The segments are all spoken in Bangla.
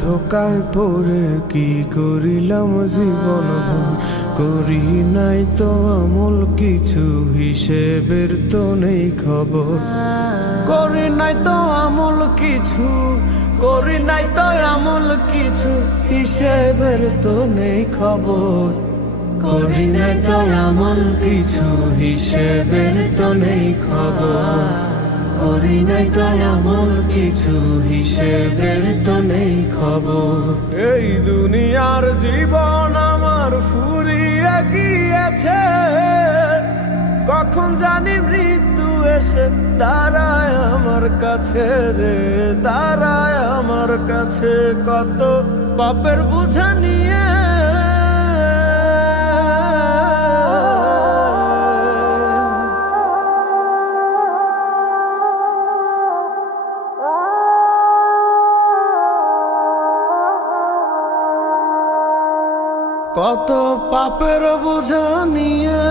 ধোকায় পড়ে কি করিলাম জীবন ভুল করি নাই তো আমল কিছু হিসেবের তো নেই খবর করি নাই তো আমল কিছু করি নাই তো আমল কিছু হিসেবের তো নেই খবর করি নাই তো আমল কিছু হিসেবের তো নেই খবর করি নাই তো আমল কিছু হিসেবের তো নেই খবর এই দুনিয়ার জীবন আমার ফুরিয়ে গিয়েছে কখন জানি মৃত্যু এসে দাঁড়ায় আমার কাছে রে দাঁড়ায় আমার কাছে কত পাপের বোঝা নিয়ে কত পাপের বোঝা নিয়ে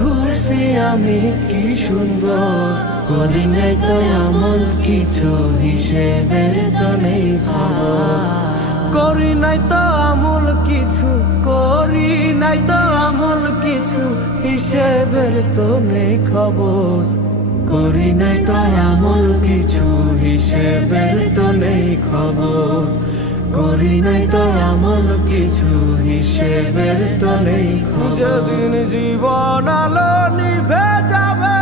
ঘুরছি আমি কি সুন্দর করি নাই তো আমল কিছু হিসেবের তো নেই খবর করি নাই তো আমল কিছু করি নাই তো আমল কিছু হিসেবের তো নেই খবর করি নাই তো আমল কিছু হিসেবের তো নেই খবর করি নাই তো আমল কিছু হিসেবের তো নেই খবর যেদিন জীবন আলো নিভে যাবে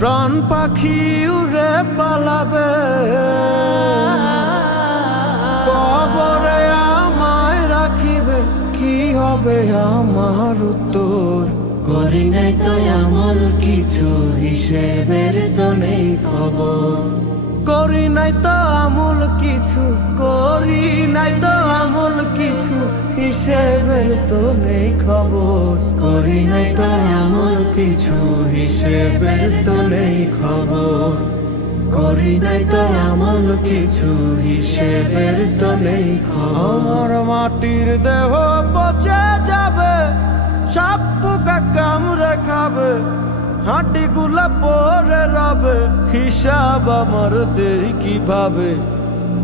প্রাণ পাখি উড়ে পালাবে কবরে আমায় রাখিবে কি হবে আমার উত্তর করি নাই তো আমল কিছু হিসেবের তো নেই খবর করি নাই তো আমল কিছু করি নাই তো আমল কিছু হিসেবের তো নেই খবর করি নাই তো আমল কিছু হিসেবের তো নেই খবর করি নাই তো আমল কিছু হিসেবের তো নেই খবর আমার মাটির দেহ পচে যাবে সাপ পোকা কামড়ে খাবে হাঁটি গুলা পরে রবে হিসাব আমার দেই কিভাবে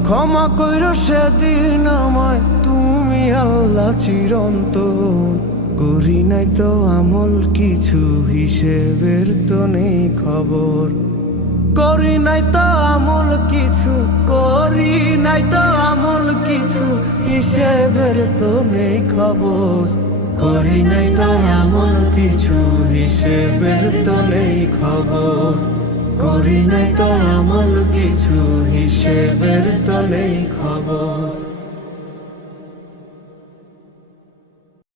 ক্ষমা কইরো সেদিন আমায় তুমি আল্লাহ চিরন্তন করি নাই তো আমল কিছু হিসেবের তো নেই খবর করি নাই তো আমল কিছু করি নাই তো আমল কিছু হিসেবের তো নেই খবর করি নাই তো আমল কিছু হিসেবের তো নেই খবর করি নাই তো আমল কিছু হিসেবের তো নেই খবর।